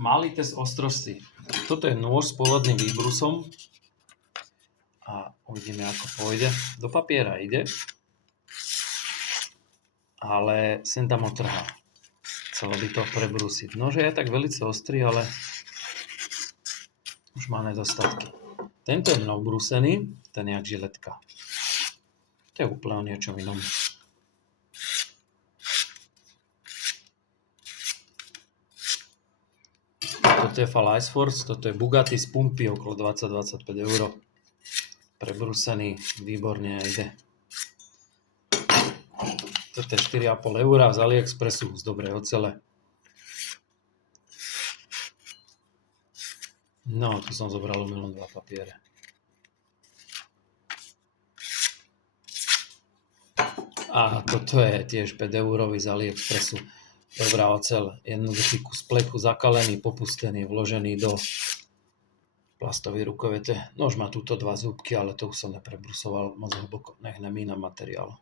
Malý test ostrosti. Toto je nôž s pôvodným výbrusom a uvidíme, ako pôjde. Do papiera ide, ale sem tam otrhá. Chcelo by to prebrúsiť. Nož je tak veľmi ostrý, ale už má nedostatky. Tento je mnou brúsený, ten je jak žiletka. To je úplne o niečom inom. Toto je Fal Ice Force, toto je Bugatti z pumpy, okolo 20-25 €. Prebrúsený, výborne ide. Toto je 4,5 € z AliExpressu z dobrej ocele. No, tu som zobral omylom 2 papiere. A toto je tiež 5 € z AliExpressu. Dobrá oceľ, jednoduchý kus plechu, zakalený, popustený, vložený do plastovej rukovete. Nož má túto 2 zúbky, ale to už som neprebrusoval moc hlboko, nech nemínam materiál.